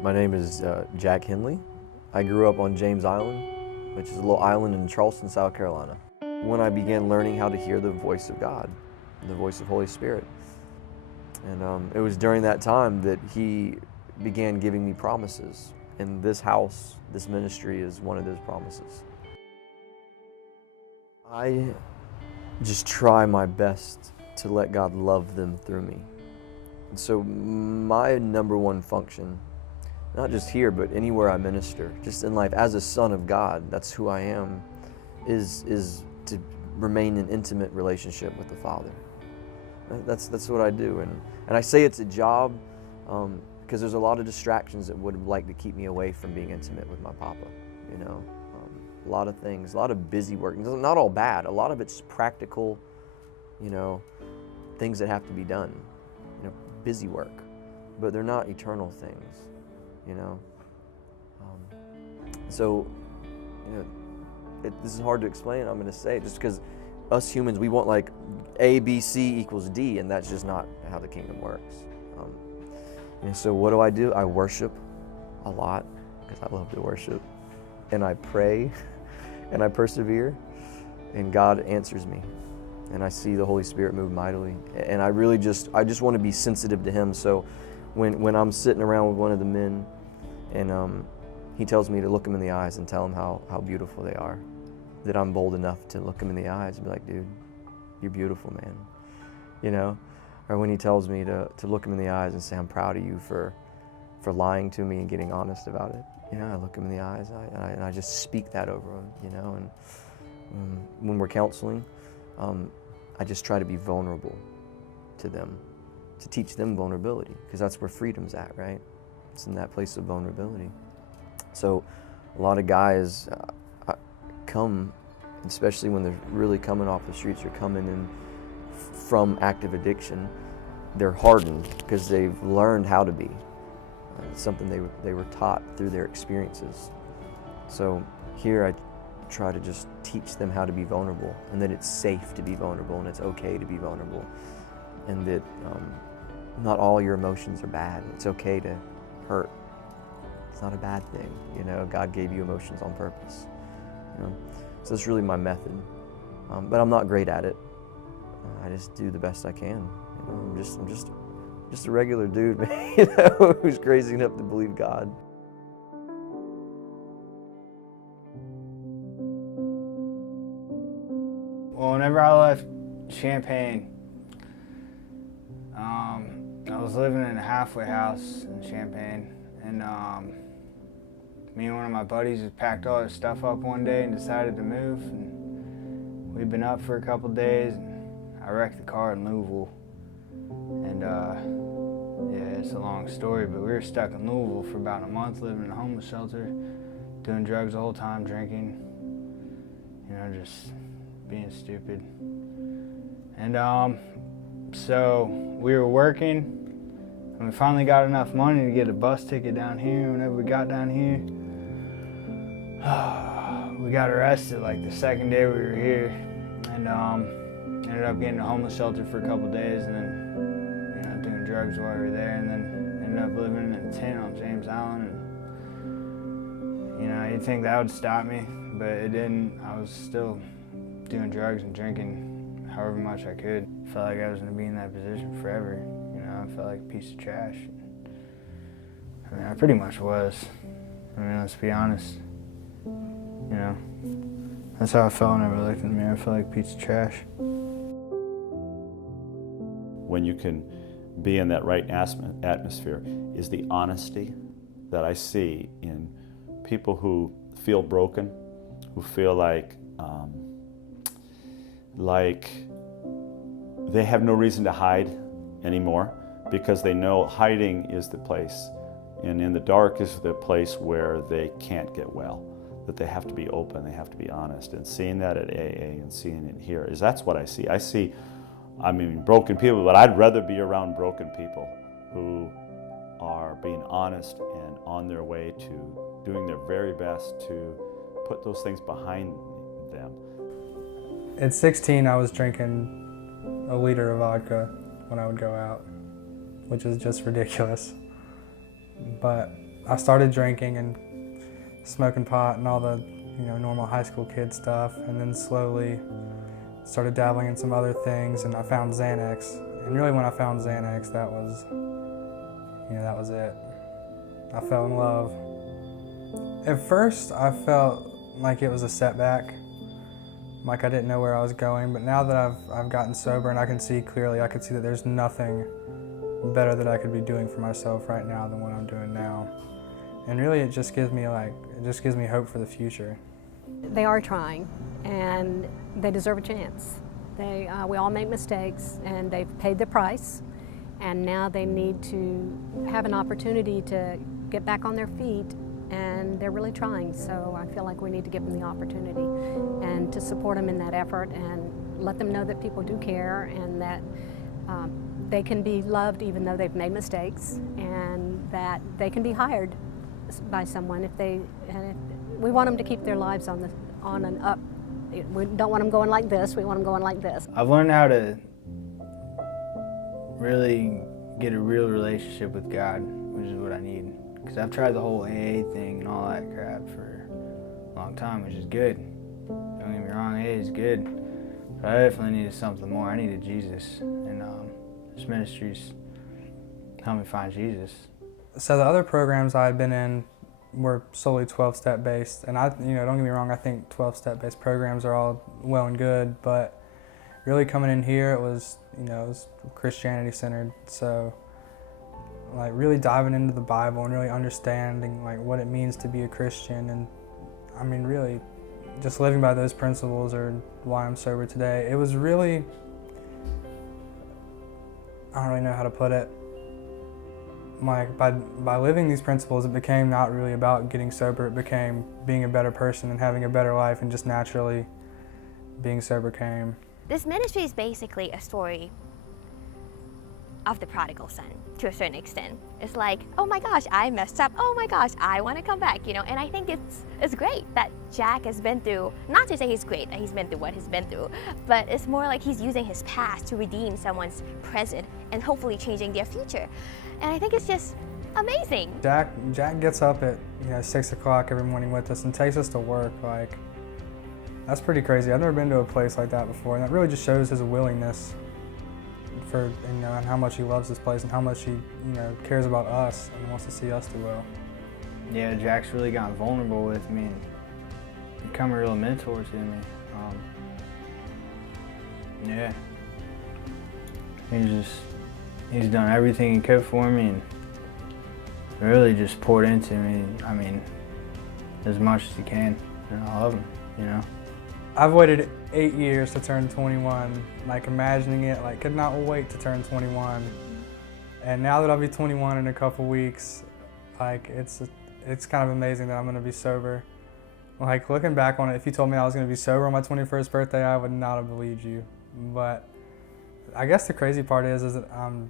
My name is Jack Henley. I grew up on James Island, which is a little island in Charleston, South Carolina. When I began learning how to hear the voice of God, the voice of Holy Spirit. And it was during that time that He began giving me promises. And this house, this ministry is one of those promises. I just try my best to let God love them through me. And so my number one function, not just here, but anywhere I minister, just in life, as a son of God, that's who I am, is to remain in intimate relationship with the Father. That's what I do. And I say it's a job because there's a lot of distractions that would like to keep me away from being intimate with my Papa, you know. A lot of things, a lot of busy work. Not all bad. A lot of it's practical, you know, things that have to be done, you know, busy work. But they're not eternal things, you know. So, you know, this is hard to explain. I'm going to say it just because us humans, we want like A, B, C equals D, and that's just not how the kingdom works. And so what do? I worship a lot because I love to worship, and I pray, and I persevere, and God answers me, and I see the Holy Spirit move mightily, and I just want to be sensitive to Him. So when I'm sitting around with one of the men, and he tells me to look him in the eyes and tell him how beautiful they are, that I'm bold enough to look him in the eyes and be like, dude, you're beautiful, man, you know? Or when he tells me to look him in the eyes and say, I'm proud of you for lying to me and getting honest about it. You know, I look him in the eyes and I just speak that over him, you know? And when we're counseling, I just try to be vulnerable to them, to teach them vulnerability, because that's where freedom's at, right? It's in that place of vulnerability. So a lot of guys come, especially when they're really coming off the streets or coming in from active addiction, they're hardened because they've learned how to be. It's something they were taught through their experiences. So here I try to just teach them how to be vulnerable, and that it's safe to be vulnerable and it's okay to be vulnerable, and that not all your emotions are bad. It's okay to hurt. It's not a bad thing, you know. God gave you emotions on purpose, you know. So that's really my method, but I'm not great at it. I just do the best I can. You know, I'm just a regular dude, man, you know, who's crazy enough to believe God. Well, whenever I left Champaign, I was living in a halfway house in Champaign, and me and one of my buddies just packed all our stuff up one day and decided to move. And we'd been up for a couple days, and I wrecked the car in Louisville. And yeah, it's a long story, but we were stuck in Louisville for about a month, living in a homeless shelter, doing drugs the whole time, drinking, you know, just being stupid. And so we were working, and we finally got enough money to get a bus ticket down here. Whenever we got down here, we got arrested like the second day we were here, and ended up getting a homeless shelter for a couple days, and then, you know, doing drugs while we were there, and then ended up living in a tent on James Island. And, you know, you'd think that would stop me, but it didn't. I was still doing drugs and drinking however much I could. Felt like I was gonna be in that position forever. You know, I felt like a piece of trash. I mean, I pretty much was. I mean, let's be honest. You know, that's how I felt whenever I looked in the mirror. I felt like a piece of trash. When you can be in that right atmosphere is the honesty that I see in people who feel broken, who feel like they have no reason to hide anymore, because they know hiding is the place, and in the dark is the place where they can't get well, that they have to be open, they have to be honest. And seeing that at AA and seeing it here that's what I see. I mean, broken people, but I'd rather be around broken people who are being honest and on their way to doing their very best to put those things behind them. At 16, I was drinking a liter of vodka when I would go out, which is just ridiculous. But I started drinking and smoking pot and all the, normal high school kid stuff, and then slowly started dabbling in some other things, and I found Xanax. And really when I found Xanax, that was it. I fell in love. At first, I felt like it was a setback, like I didn't know where I was going, but now that I've gotten sober and I can see clearly, I can see that there's nothing better that I could be doing for myself right now than what I'm doing now. And really it just gives me hope for the future. They are trying, and they deserve a chance. We all make mistakes, and they've paid the price, and now they need to have an opportunity to get back on their feet, and they're really trying. So I feel like we need to give them the opportunity and to support them in that effort and let them know that people do care, and that they can be loved even though they've made mistakes, and that they can be hired by someone if we want them to keep their lives on an up. We don't want them going like this, we want them going like this. I've learned how to really get a real relationship with God, which is what I need. Because I've tried the whole AA thing and all that crap for a long time, which is good. Don't get me wrong, AA is good. But I definitely needed something more. I needed Jesus. And this ministry's helped me find Jesus. So the other programs I had been in were solely 12-step based, and don't get me wrong, I think 12-step based programs are all well and good, but really coming in here, it was Christianity centered. So like really diving into the Bible and really understanding like what it means to be a Christian, and I mean really just living by those principles are why I'm sober today. It was really, I don't really know how to put it. Like by living these principles, it became not really about getting sober. It became being a better person and having a better life, and just naturally being sober came. This ministry is basically a story of the prodigal son to a certain extent. It's like, oh my gosh, I messed up. Oh my gosh, I want to come back, And I think it's great that Jack has been through, not to say he's great that he's been through what he's been through, but it's more like he's using his past to redeem someone's present and hopefully changing their future. And I think it's just amazing. Jack gets up at 6 o'clock every morning with us and takes us to work. Like, that's pretty crazy. I've never been to a place like that before, and that really just shows his willingness for and how much he loves this place and how much he cares about us and wants to see us do well. Yeah, Jack's really gotten vulnerable with me and become a real mentor to me. Yeah, he's done everything he could for me and really just poured into me. I mean, as much as he can. I love him, I've waited 8 years to turn 21, like imagining it, like could not wait to turn 21. And now that I'll be 21 in a couple weeks, like it's kind of amazing that I'm gonna be sober. Like looking back on it, if you told me I was gonna be sober on my 21st birthday, I would not have believed you. But I guess the crazy part is that I'm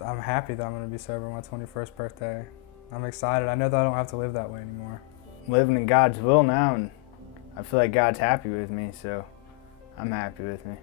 happy that I'm gonna be sober on my 21st birthday. I'm excited. I know that I don't have to live that way anymore. Living in God's will now, and I feel like God's happy with me, so I'm happy with me.